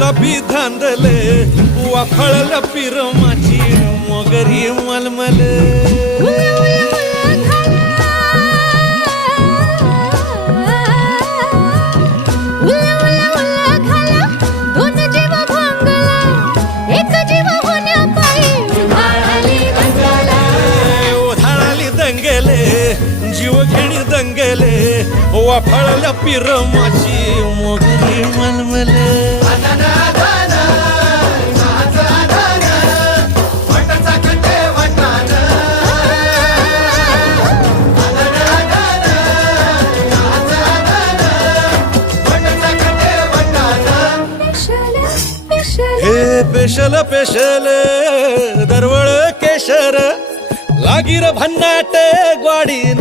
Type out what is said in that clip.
गुलाबी धांदले वाफळल्या पिरमाची मोगरी मलमल जीव घेणी दंगेले वाफळल्या पिरमाची मोगरी मलमल हे पेशल पेशल दरवळ केशर लागीर भन्नाट ग्वाडीन